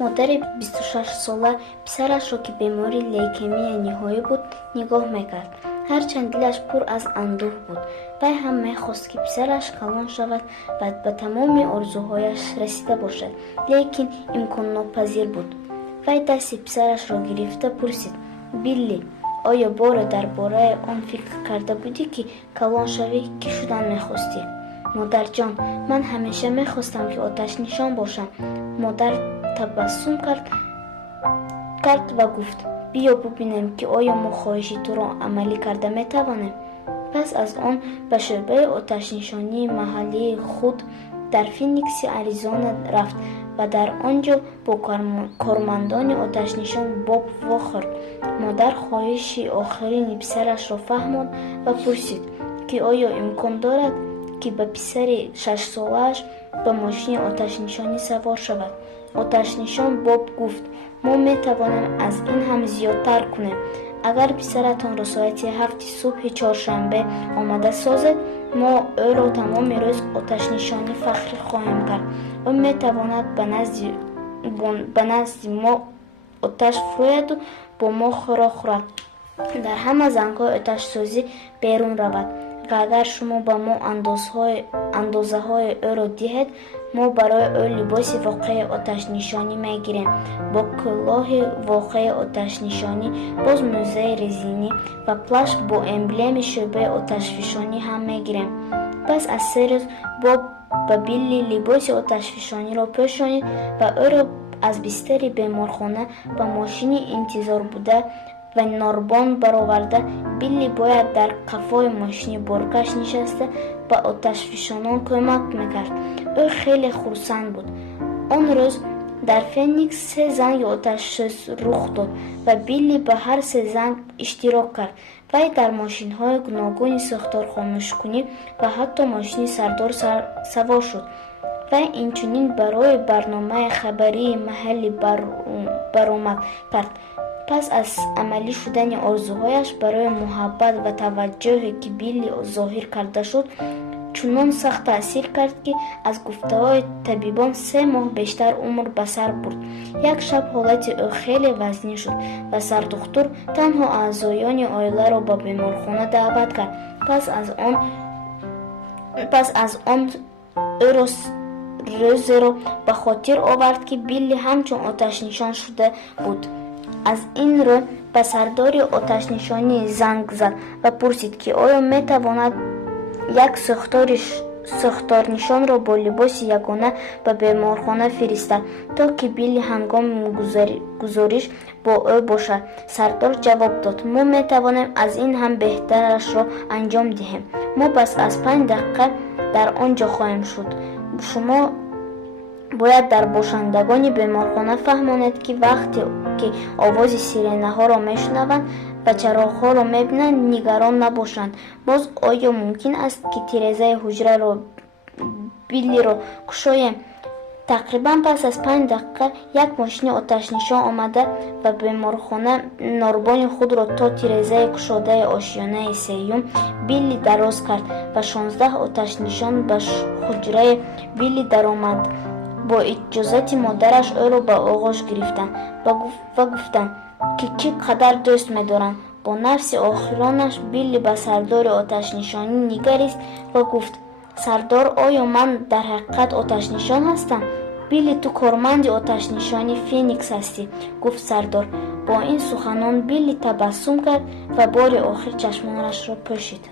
модари 26-сола писарашро, ки бемори лейкемия ниҳоӣ буд, нигоҳ мекард. ҳарчанд дилаш пур аз андӯҳ буд. вай ҳам мехост, ки писараш калон шавад ва ба тамоми орзуҳояш расида бошад, лекин имконнопазир буд. вай дасти писарашро гирифта пурсид: «Билли, оё боре дар бораи он фикр карда будӣ, ки калон шавӣ? Кӣ шудан мехостӣ?» «Модарҷон, ман ҳамеша мехостам, ки оташнишон бошам». Модар табассум кард ва гуфт: «Биё бубинем, ки оё мо хоҳиши туро амалӣ карда метавонем». пас аз он ба шӯъбаи оташнишонии маҳаллии худ дар Феникси, Аризона рафт ва дар он ҷо бо кормандони оташнишон боб вохӯрд. модар хоҳиши охирини писарашро фаҳмонд ва пурсид, ки оё имкон дорад, ки ба писари 6-солааш ба мошини оташнишонӣ савор шавад. оташнишон боб гуфт: «Мо метавонем аз ин ҳам зиёдтар кунем. агар писаратонро соати 7 субҳи чоршанбе омада созед, мо ӯро тамоми рӯз оташнишонӣ фахрӣ хоҳем кард. ӯ метавонад ба назди мо оташ фурӯяду бо мо хӯрок хӯрад, дар ҳама зангҳои оташсозӣ берун равад. ва агар шумо ба мо андозаҳои ӯро диҳед, мо барои ӯ либоси воқеи оташнишонӣ мегирем, бо кӯлоҳи воқеи оташнишонӣ, боз мӯзаи резинӣ ва плашт бо эмблемаи шӯъбаи оташфишонӣ ҳам мегирем». пас аз 3 рӯз боб ба Билли либоси оташфишониро пӯшонид ва ӯро аз бистари беморхона ба мошини интизорбуда ва норбон бароварда, Билли бояд дар қафои мошини боркаш нишаста ба оташфишонон кӯмак мекард. ӯ хеле хурсанд буд. он рӯз дар Феникс 3 занги оташсӯз рух дод ва Билли ба ҳар 3 занг иштирок кард. вай дар мошинҳои гуногуни сӯхторхомӯшкунӣ ва ҳатто мошини сардор савор шуд. вай инчунин барои барномаи хабарии маҳаллӣ баромад кард. пас аз амалӣ шудани орзуҳояш барои муҳаббат ва таваҷҷӯҳе, ки Билли зоҳир карда шуд, чунон сахт таъсир кард, ки аз гуфтаҳои табибон 3 моҳ бештар умр ба сар бурд. як шаб ҳолати ӯ хеле вазнин шуд ва сардухтур танҳо аъзоёни оиларо ба беморхона даъват кард. пас аз он рӯзеро ба хотир овард, ки Билли ҳамчун оташнишон шуда буд. аз ин рӯ ба сардори оташнишонӣ занг зад ва пурсид, ки оё метавонад як сӯхторнишонро бо либоси ягона ба беморхона фиристад, то ки Билли ҳангоми гузориш бо ӯ бошад. сардор ҷавоб дод: «Мо метавонем аз ин ҳам беҳтарашро анҷом диҳем. мо бас аз 5 дақиқа дар он ҷо хоҳем шуд. шумо бояд дар бошандагони беморхона фаҳмонед, ки вақте ки овози сиренаҳоро мешунаванд ва чароғҳоро мебинанд, нигарон набошанд. боз оё мумкин аст, ки тирезаи ҳуҷраро Биллиро кушоем?» тақрибан пас аз 5 дақиқа як мошини оташнишон омада ва беморхона норбони худро то тирезаи кушодаи ошёнаи 3-юм Билли дароз кард ва 16 оташнишон ба ҳуҷраи Билли даромад. бо иҷозати модараш ӯро ба оғош гирифтанд ва гуфтанд, ки чӣ қадар дӯст медоранд. бо нафси охиронаш Билли ба сардори оташнишонӣ нигарист ва гуфт: «Сардор, оё ман дар ҳақиқат оташнишон ҳастам?» «Билли, ту корманди оташнишони Феникс ҳастӣ», гуфт сардор. бо ин суханон Билли табассум кард ва бори охир чашмонашро пӯшид.